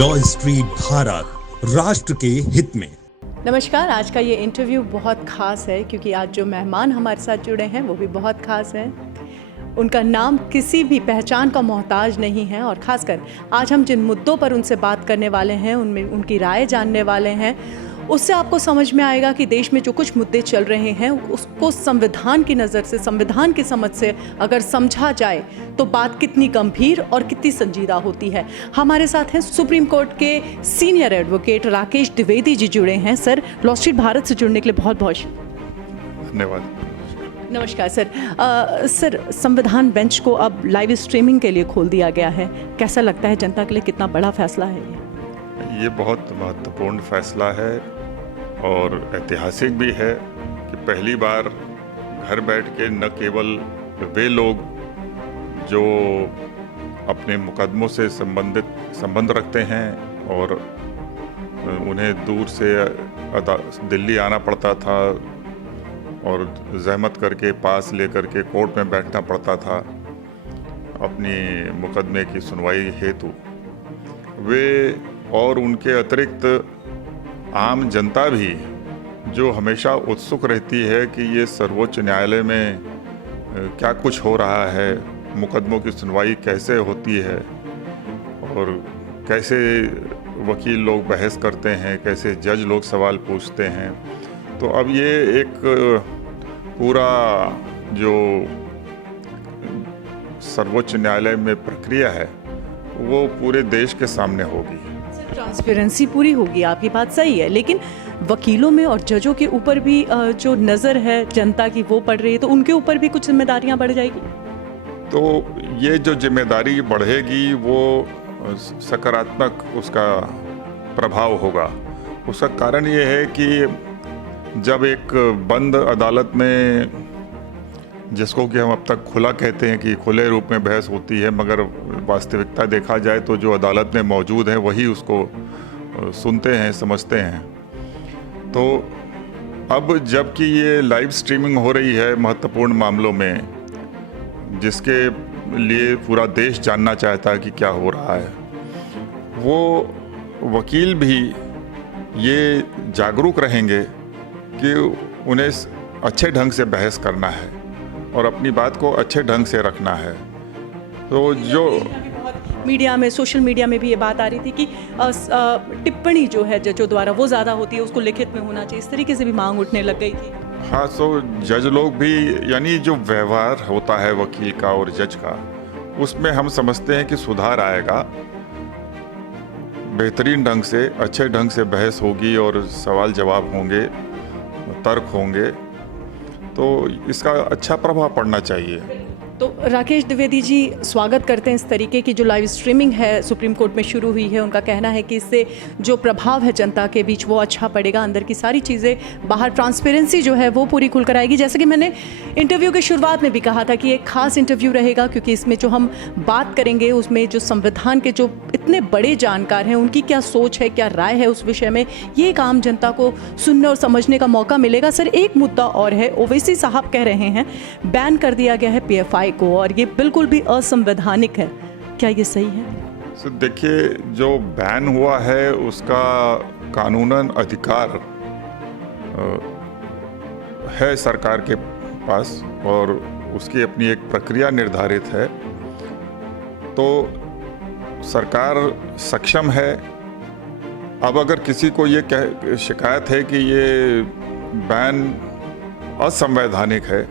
Law street Bharat, राष्ट्र के हित में। नमस्कार। आज का ये इंटरव्यू बहुत ख़ास है क्योंकि आज जो मेहमान हमारे साथ जुड़े हैं वो भी बहुत ख़ास हैं। उनका नाम किसी भी पहचान का मोहताज नहीं है और ख़ासकर आज हम जिन मुद्दों पर उनसे बात करने वाले हैं, उनमें उनकी राय जानने वाले हैं, उससे आपको समझ में आएगा कि देश में जो कुछ मुद्दे चल रहे हैं उसको संविधान की नज़र से, संविधान की समझ से अगर समझा जाए तो बात कितनी गंभीर और कितनी संजीदा होती है। हमारे साथ हैं सुप्रीम कोर्ट के सीनियर एडवोकेट राकेश द्विवेदी जी जुड़े हैं। सर, लॉ स्ट्रीट भारत से जुड़ने के लिए बहुत बहुत धन्यवाद। नमस्कार सर। सर, संविधान बेंच को अब लाइव स्ट्रीमिंग के लिए खोल दिया गया है, कैसा लगता है? जनता के लिए कितना बड़ा फैसला है ये बहुत महत्वपूर्ण फैसला है और ऐतिहासिक भी है कि पहली बार घर बैठ के न केवल वे लोग जो अपने मुकदमों से संबंध रखते हैं और उन्हें दूर से दिल्ली आना पड़ता था और जहमत करके पास लेकर के कोर्ट में बैठना पड़ता था अपनी मुकदमे की सुनवाई हेतु, वे और उनके अतिरिक्त आम जनता भी जो हमेशा उत्सुक रहती है कि ये सर्वोच्च न्यायालय में क्या कुछ हो रहा है, मुकदमों की सुनवाई कैसे होती है और कैसे वकील लोग बहस करते हैं, कैसे जज लोग सवाल पूछते हैं। तो अब ये एक पूरा जो सर्वोच्च न्यायालय में प्रक्रिया है वो पूरे देश के सामने होगी। ट्रांसपेरेंसी पूरी होगी, आपकी बात सही है, लेकिन वकीलों में और जजों के ऊपर भी जो नज़र है जनता की वो पड़ रही है, तो उनके ऊपर भी कुछ जिम्मेदारियां बढ़ जाएगी। तो ये जो जिम्मेदारी बढ़ेगी वो सकारात्मक उसका प्रभाव होगा। उसका कारण ये है कि जब एक बंद अदालत में, जिसको कि हम अब तक खुला कहते हैं कि खुले रूप में बहस होती है, मगर वास्तविकता देखा जाए तो जो अदालत में मौजूद है वही उसको सुनते हैं, समझते हैं। तो अब जबकि ये लाइव स्ट्रीमिंग हो रही है महत्वपूर्ण मामलों में, जिसके लिए पूरा देश जानना चाहता है कि क्या हो रहा है, वो वकील भी ये जागरूक रहेंगे कि उन्हें अच्छे ढंग से बहस करना है और अपनी बात को अच्छे ढंग से रखना है। तो जो मीडिया में, सोशल मीडिया में भी ये बात आ रही थी कि टिप्पणी जो है जजों द्वारा वो ज़्यादा होती है, उसको लिखित में होना चाहिए, इस तरीके से भी मांग उठने लग गई थी। हाँ, तो जज लोग भी, यानी जो व्यवहार होता है वकील का और जज का, उसमें हम समझते हैं कि सुधार आएगा, बेहतरीन ढंग से, अच्छे ढंग से बहस होगी और सवाल जवाब होंगे, तर्क होंगे, तो इसका अच्छा प्रभाव पड़ना चाहिए। तो राकेश द्विवेदी जी, स्वागत करते हैं इस तरीके की जो लाइव स्ट्रीमिंग है सुप्रीम कोर्ट में शुरू हुई है। उनका कहना है कि इससे जो प्रभाव है जनता के बीच वो अच्छा पड़ेगा, अंदर की सारी चीज़ें बाहर, ट्रांसपेरेंसी जो है वो पूरी खुलकर आएगी। जैसे कि मैंने इंटरव्यू की शुरुआत में भी कहा था कि एक खास इंटरव्यू रहेगा क्योंकि इसमें जो हम बात करेंगे उसमें जो संविधान के जो इतने बड़े जानकार हैं उनकी क्या सोच है, क्या राय है उस विषय में, ये एक आम जनता को सुनने और समझने का मौका मिलेगा। सर, एक मुद्दा और है, ओवैसी साहब कह रहे हैं बैन कर दिया गया है PFI को और ये बिल्कुल भी असंवैधानिक है, क्या ये सही है? तो देखिए, जो बैन हुआ है उसका कानूनन अधिकार है सरकार के पास और उसकी अपनी एक प्रक्रिया निर्धारित है, तो सरकार सक्षम है। अब अगर किसी को ये शिकायत है कि ये बैन असंवैधानिक है,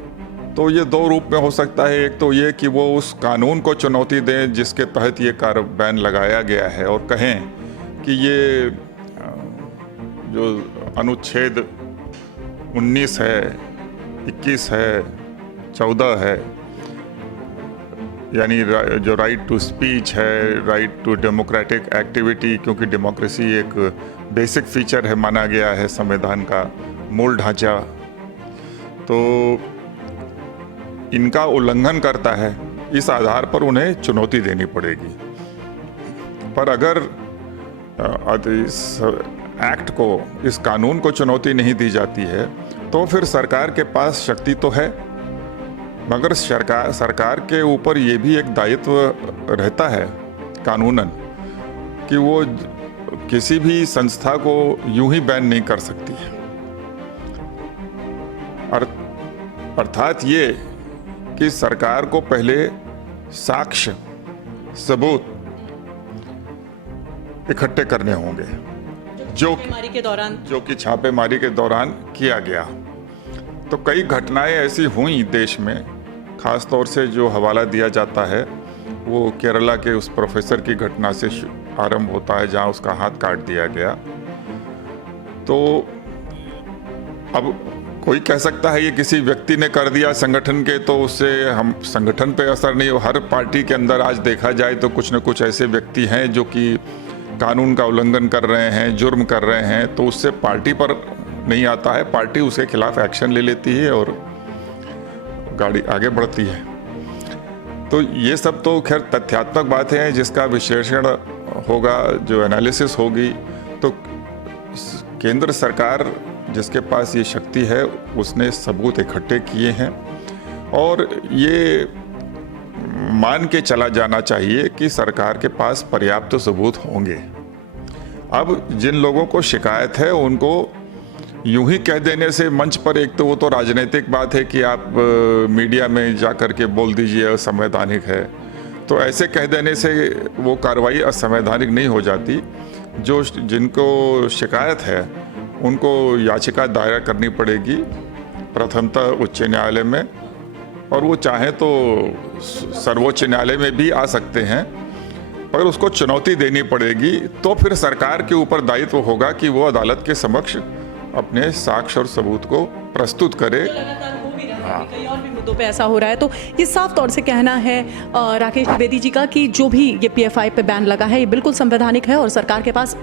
तो ये दो रूप में हो सकता है। एक तो ये कि वो उस कानून को चुनौती दें जिसके तहत ये बैन लगाया गया है और कहें कि ये जो अनुच्छेद 19 है, 21 है, 14 है, यानी जो राइट टू स्पीच है, राइट टू डेमोक्रेटिक एक्टिविटी, क्योंकि डेमोक्रेसी एक बेसिक फीचर है, माना गया है संविधान का मूल ढांचा, तो इनका उल्लंघन करता है, इस आधार पर उन्हें चुनौती देनी पड़ेगी। पर अगर इस एक्ट को, इस कानून को चुनौती नहीं दी जाती है तो फिर सरकार के पास शक्ति तो है, मगर सरकार के ऊपर ये भी एक दायित्व रहता है कानूनन कि वो किसी भी संस्था को यूं ही बैन नहीं कर सकती है। अर्थात ये कि सरकार को पहले साक्ष्य सबूत इकट्ठे करने होंगे जो कि छापेमारी के दौरान किया गया। तो कई घटनाएं ऐसी हुई देश में, खास तौर से जो हवाला दिया जाता है वो केरला के उस प्रोफेसर की घटना से आरंभ होता है जहां उसका हाथ काट दिया गया। तो अब कोई कह सकता है ये किसी व्यक्ति ने कर दिया संगठन के, तो उससे हम संगठन पे असर नहीं हो। हर पार्टी के अंदर आज देखा जाए तो कुछ न कुछ ऐसे व्यक्ति हैं जो कि कानून का उल्लंघन कर रहे हैं, जुर्म कर रहे हैं, तो उससे पार्टी पर नहीं आता है। पार्टी उसके खिलाफ एक्शन ले लेती है और गाड़ी आगे बढ़ती है। तो ये सब तो खैर तथ्यात्मक बातें हैं जिसका विश्लेषण होगा, जो एनालिसिस होगी। तो केंद्र सरकार जिसके पास ये शक्ति है उसने सबूत इकट्ठे किए हैं और ये मान के चला जाना चाहिए कि सरकार के पास पर्याप्त सबूत होंगे। अब जिन लोगों को शिकायत है उनको यूं ही कह देने से मंच पर, एक तो वो तो राजनीतिक बात है कि आप मीडिया में जा कर के बोल दीजिए असंवैधानिक है, तो ऐसे कह देने से वो कार्रवाई असंवैधानिक नहीं हो जाती। जो जिनको शिकायत है उनको याचिका दायर करनी पड़ेगी प्रथमतः उच्च न्यायालय में, और वो चाहे तो सर्वोच्च न्यायालय में भी आ सकते हैं, पर उसको चुनौती देनी पड़ेगी। तो फिर सरकार के ऊपर दायित्व होगा कि वो अदालत के समक्ष अपने साक्ष्य और सबूत को प्रस्तुत करे। कई और भी मुद्दों पे ऐसा हो रहा है। तो ये साफ तौर से कहना है राकेश द्विवेदी जी का कि जो भी ये PFI पे बैन लगा है ये बिल्कुल संवैधानिक है और सरकार के पास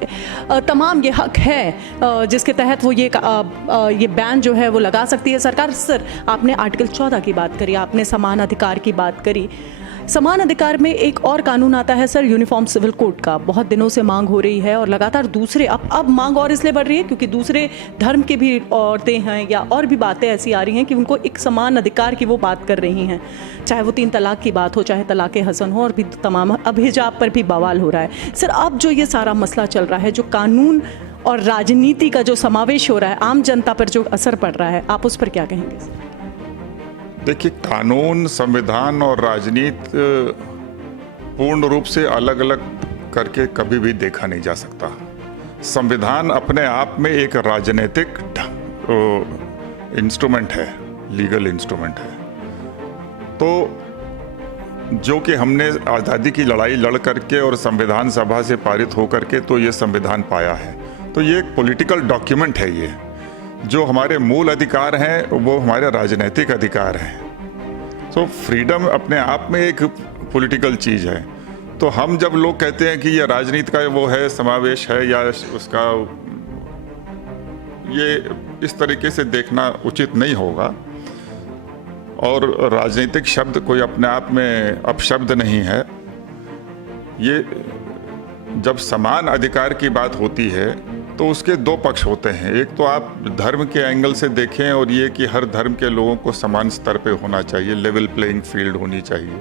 तमाम ये हक है जिसके तहत वो ये बैन जो है वो लगा सकती है सरकार। सर, आपने आर्टिकल 14 की बात करी, आपने समान अधिकार की बात करी। समान अधिकार में एक और कानून आता है सर, यूनिफॉर्म सिविल कोड का। बहुत दिनों से मांग हो रही है और लगातार दूसरे अब मांग और इसलिए बढ़ रही है क्योंकि दूसरे धर्म के भी औरतें हैं या और भी बातें ऐसी आ रही हैं कि उनको एक समान अधिकार की वो बात कर रही हैं, चाहे वो 3 तलाक की बात हो, चाहे तलाक़ हसन हो, और भी तमाम अब हिजाब पर भी बवाल हो रहा है। सर, अब जो ये सारा मसला चल रहा है, जो कानून और राजनीति का जो समावेश हो रहा है, आम जनता पर जो असर पड़ रहा है, आप उस पर क्या कहेंगे सर? देखिए, कानून, संविधान और राजनीति पूर्ण रूप से अलग अलग करके कभी भी देखा नहीं जा सकता। संविधान अपने आप में एक राजनीतिक इंस्ट्रूमेंट है, लीगल इंस्ट्रूमेंट है। तो जो कि हमने आज़ादी की लड़ाई लड़ करके और संविधान सभा से पारित होकर के तो ये संविधान पाया है। तो ये एक पॉलिटिकल डॉक्यूमेंट है। ये जो हमारे मूल अधिकार हैं वो हमारे राजनीतिक अधिकार हैं। तो फ्रीडम अपने आप में एक पॉलिटिकल चीज़ है। तो हम जब लोग कहते हैं कि ये राजनीति का वो है, समावेश है, या उसका, ये इस तरीके से देखना उचित नहीं होगा। और राजनीतिक शब्द कोई अपने आप में अपशब्द नहीं है। ये जब समान अधिकार की बात होती है तो उसके 2 पक्ष होते हैं। एक तो आप धर्म के एंगल से देखें और ये कि हर धर्म के लोगों को समान स्तर पे होना चाहिए, लेवल प्लेइंग फील्ड होनी चाहिए।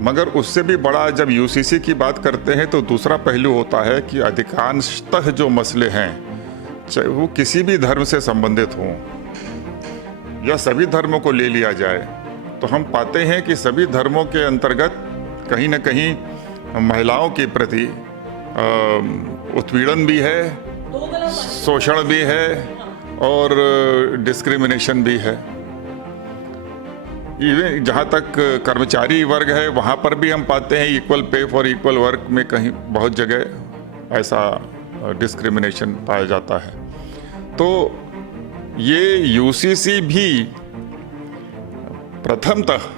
मगर उससे भी बड़ा जब यूसीसी की बात करते हैं तो दूसरा पहलू होता है कि अधिकांशतः जो मसले हैं, चाहे वो किसी भी धर्म से संबंधित हों या सभी धर्मों को ले लिया जाए, तो हम पाते हैं कि सभी धर्मों के अंतर्गत कहीं ना कहीं महिलाओं के प्रति उत्पीड़न भी है, शोषण भी है और डिस्क्रिमिनेशन भी है। इवन जहाँ तक कर्मचारी वर्ग है वहाँ पर भी हम पाते हैं equal pay for equal work में कहीं बहुत जगह ऐसा डिस्क्रिमिनेशन पाया जाता है। तो ये यूसीसी भी प्रथमतः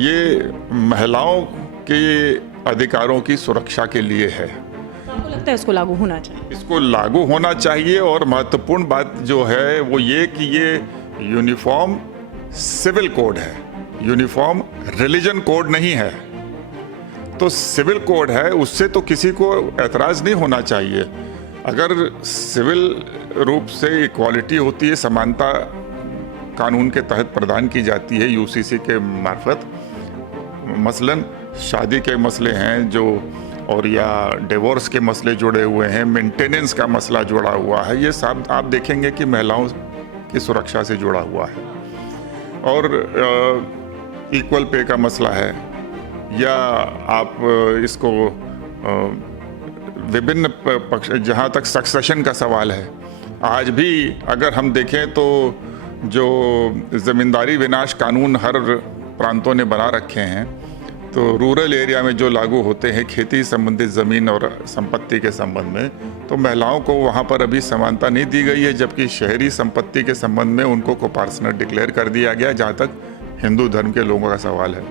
ये महिलाओं के अधिकारों की सुरक्षा के लिए है। आपको लगता है इसको लागू होना चाहिए? इसको लागू होना चाहिए। और महत्वपूर्ण बात जो है वो ये कि ये यूनिफॉर्म सिविल कोड है, यूनिफॉर्म रिलीजन कोड नहीं है। तो सिविल कोड है, उससे तो किसी को एतराज़ नहीं होना चाहिए। अगर सिविल रूप से इक्वालिटी होती है, समानता कानून के तहत प्रदान की जाती है यूसीसी के मार्फत, मसलन शादी के मसले हैं जो और या डिवोर्स के मसले जुड़े हुए हैं, मेंटेनेंस का मसला जुड़ा हुआ है, ये सब आप देखेंगे कि महिलाओं की सुरक्षा से जुड़ा हुआ है। और इक्वल पे का मसला है, या आप इसको विभिन्न पक्ष, जहाँ तक सक्सेशन का सवाल है, आज भी अगर हम देखें तो जो ज़मींदारी विनाश कानून हर प्रांतों ने बना रखे हैं, तो रूरल एरिया में जो लागू होते हैं खेती संबंधित ज़मीन और संपत्ति के संबंध में, तो महिलाओं को वहाँ पर अभी समानता नहीं दी गई है, जबकि शहरी संपत्ति के संबंध में उनको कोपार्सनर डिक्लेयर कर दिया गया, जहाँ तक हिंदू धर्म के लोगों का सवाल है।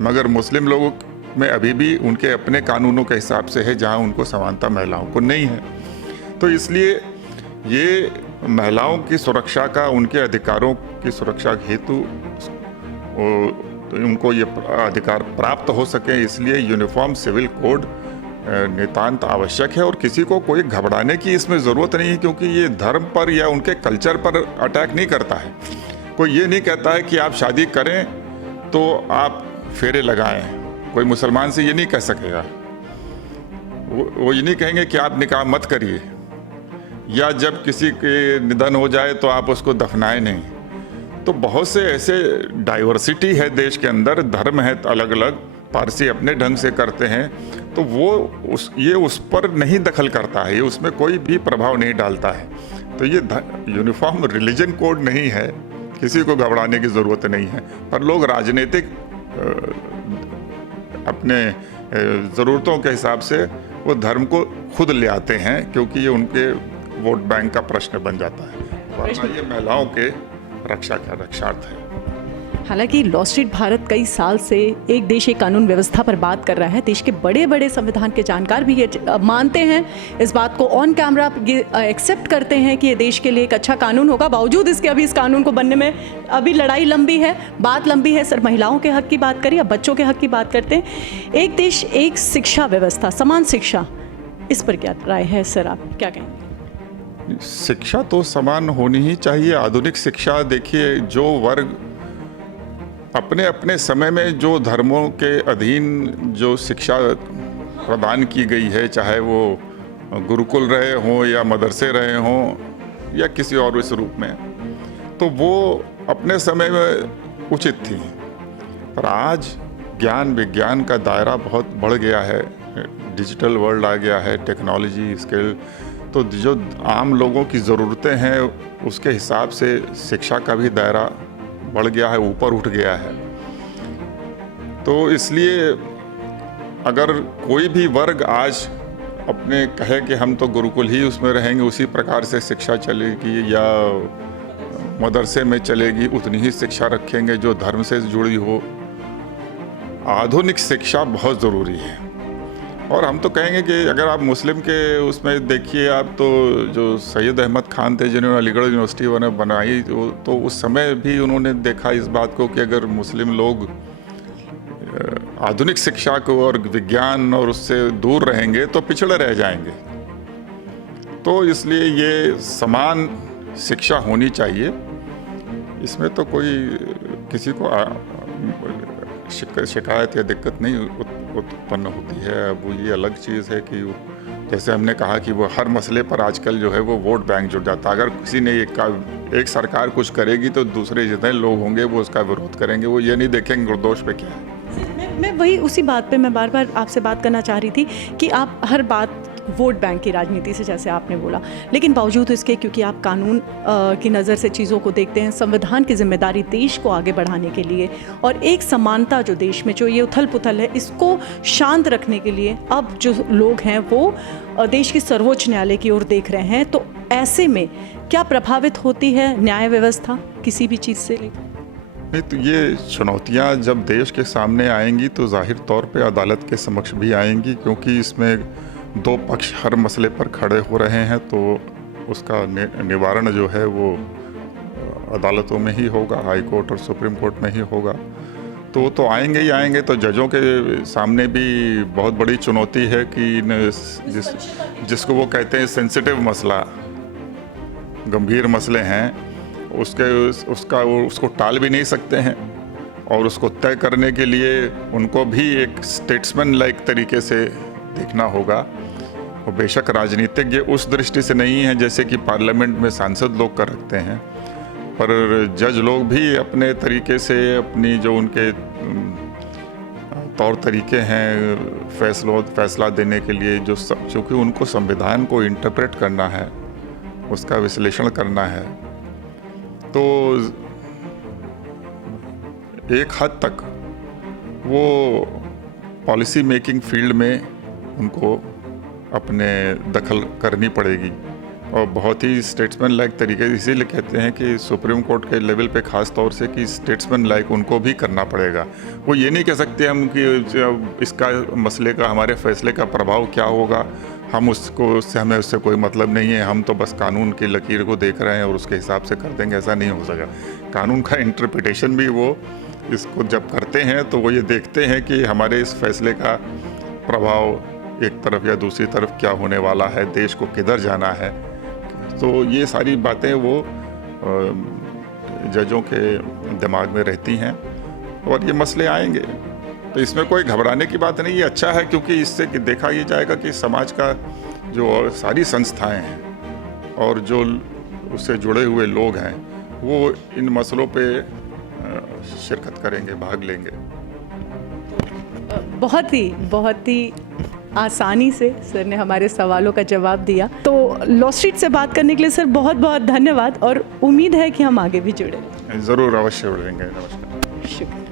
मगर मुस्लिम लोगों में अभी भी उनके अपने कानूनों के हिसाब से है, जहाँ उनको समानता महिलाओं को नहीं है। तो इसलिए ये महिलाओं की सुरक्षा का, उनके अधिकारों की सुरक्षा हेतु तो उनको ये अधिकार प्राप्त हो सके, इसलिए यूनिफॉर्म सिविल कोड नितांत आवश्यक है। और किसी को कोई घबराने की इसमें ज़रूरत नहीं है, क्योंकि ये धर्म पर या उनके कल्चर पर अटैक नहीं करता है। कोई ये नहीं कहता है कि आप शादी करें तो आप फेरे लगाएं। कोई मुसलमान से ये नहीं कह सकेगा। वो ये नहीं कहेंगे कि आप निकाह मत करिए, या जब किसी के निधन हो जाए तो आप उसको दफनाएं नहीं। तो बहुत से ऐसे डाइवर्सिटी है देश के अंदर, धर्म है अलग अलग, पारसी अपने ढंग से करते हैं, तो वो उस पर नहीं दखल करता है, ये उसमें कोई भी प्रभाव नहीं डालता है। तो ये यूनिफॉर्म रिलीजन कोड नहीं है, किसी को घबराने की ज़रूरत नहीं है। पर लोग राजनीतिक अपने ज़रूरतों के हिसाब से वो धर्म को खुद ले आते हैं, क्योंकि ये उनके वोट बैंक का प्रश्न बन जाता है, वरना ये महिलाओं के रक्षा का रक्षार्थ है। हालांकि लॉ स्ट्रीट भारत कई साल से एक देश एक कानून व्यवस्था पर बात कर रहा है। देश के बड़े बड़े संविधान के जानकार भी ये मानते हैं, इस बात को ऑन कैमरा ये एक्सेप्ट करते हैं कि ये देश के लिए एक अच्छा कानून होगा। बावजूद इसके अभी इस कानून को बनने में अभी लड़ाई लंबी है, बात लंबी है। सर, महिलाओं के हक की बात करें या बच्चों के हक की बात करते हैं, एक देश एक शिक्षा व्यवस्था, समान शिक्षा, इस पर क्या राय है सर, आप क्या कहेंगे? शिक्षा तो समान होनी ही चाहिए। आधुनिक शिक्षा देखिए, जो वर्ग अपने अपने समय में जो धर्मों के अधीन जो शिक्षा प्रदान की गई है, चाहे वो गुरुकुल रहे हों या मदरसे रहे हों या किसी और इस रूप में, तो वो अपने समय में उचित थी। पर आज ज्ञान विज्ञान का दायरा बहुत बढ़ गया है, डिजिटल वर्ल्ड आ गया है, टेक्नोलॉजी स्किल, तो जो आम लोगों की ज़रूरतें हैं उसके हिसाब से शिक्षा का भी दायरा बढ़ गया है, ऊपर उठ गया है। तो इसलिए अगर कोई भी वर्ग आज अपने कहे कि हम तो गुरुकुल ही उसमें रहेंगे, उसी प्रकार से शिक्षा चलेगी या मदरसे में चलेगी, उतनी ही शिक्षा रखेंगे जो धर्म से जुड़ी हो। आधुनिक शिक्षा बहुत ज़रूरी है। और हम तो कहेंगे कि अगर आप मुस्लिम के उसमें देखिए, आप तो जो सैयद अहमद खान थे जिन्होंने अलीगढ़ यूनिवर्सिटी बनाई, तो उस समय भी उन्होंने देखा इस बात को कि अगर मुस्लिम लोग आधुनिक शिक्षा को और विज्ञान और उससे दूर रहेंगे तो पिछड़े रह जाएंगे। तो इसलिए ये समान शिक्षा होनी चाहिए, इसमें तो कोई किसी को शिकायत या दिक्कत नहीं उत्पन्न होती है। अब ये अलग चीज़ है कि जैसे हमने कहा कि वो हर मसले पर आजकल जो है वो वोट बैंक जुड़ जाता है। अगर किसी ने एक सरकार कुछ करेगी तो दूसरे जितने लोग होंगे वो उसका विरोध करेंगे, वो ये नहीं देखेंगे निर्दोष पे क्या है। मैं वही उसी बात पे मैं बार बार आपसे बात करना चाह रही थी कि आप हर बात वोट बैंक की राजनीति से, जैसे आपने बोला, लेकिन बावजूद इसके क्योंकि आप कानून की नज़र से चीज़ों को देखते हैं, संविधान की जिम्मेदारी देश को आगे बढ़ाने के लिए और एक समानता जो देश में जो ये उथल पुथल है इसको शांत रखने के लिए अब जो लोग हैं वो देश की सर्वोच्च न्यायालय की ओर देख रहे हैं, तो ऐसे में क्या प्रभावित होती है न्याय व्यवस्था किसी भी चीज़ से लेकर? नहीं, तो ये चुनौतियाँ जब देश के सामने आएंगी तो जाहिर तौर पे अदालत के समक्ष भी आएंगी, क्योंकि इसमें दो पक्ष हर मसले पर खड़े हो रहे हैं, तो उसका निवारण जो है वो अदालतों में ही होगा, हाई कोर्ट और सुप्रीम कोर्ट में ही होगा। तो आएंगे ही आएंगे। तो जजों के सामने भी बहुत बड़ी चुनौती है कि जिसको वो कहते हैं सेंसिटिव मसला, गंभीर मसले हैं, उसको टाल भी नहीं सकते हैं, और उसको तय करने के लिए उनको भी एक स्टेट्समैन लाइक तरीके से देखना होगा। और बेशक राजनीतिज्ञ उस दृष्टि से नहीं है जैसे कि पार्लियामेंट में सांसद लोग कर रखते हैं, पर जज लोग भी अपने तरीके से अपनी जो उनके तौर तरीके हैं फैसला देने के लिए, जो चूँकि उनको संविधान को इंटरप्रेट करना है, उसका विश्लेषण करना है, तो एक हद तक वो पॉलिसी मेकिंग फील्ड में उनको अपने दखल करनी पड़ेगी। और बहुत ही स्टेट्समैन लाइक तरीके, इसीलिए कहते हैं कि सुप्रीम कोर्ट के लेवल पे ख़ास तौर से कि स्टेट्समैन लाइक उनको भी करना पड़ेगा। वो ये नहीं कह सकते हम कि इसका मसले का, हमारे फैसले का प्रभाव क्या होगा, हमें उससे कोई मतलब नहीं है, हम तो बस कानून की लकीर को देख रहे हैं और उसके हिसाब से कर देंगे। ऐसा नहीं हो सका। कानून का इंटरप्रिटेशन भी वो इसको जब करते हैं तो वो ये देखते हैं कि हमारे इस फैसले का प्रभाव एक तरफ या दूसरी तरफ क्या होने वाला है, देश को किधर जाना है। तो ये सारी बातें वो जजों के दिमाग में रहती हैं और ये मसले आएंगे, तो इसमें कोई घबराने की बात नहीं है। अच्छा है, क्योंकि इससे देखा ये जाएगा कि समाज का जो सारी संस्थाएं हैं और जो उससे जुड़े हुए लोग हैं वो इन मसलों पे शिरकत करेंगे, भाग लेंगे। बहुत ही आसानी से सर ने हमारे सवालों का जवाब दिया। तो लॉ स्ट्रीट से बात करने के लिए सर बहुत बहुत धन्यवाद, और उम्मीद है कि हम आगे भी जुड़े। ज़रूर, अवश्य जुड़ेंगे। नमस्कार। शुक्रिया।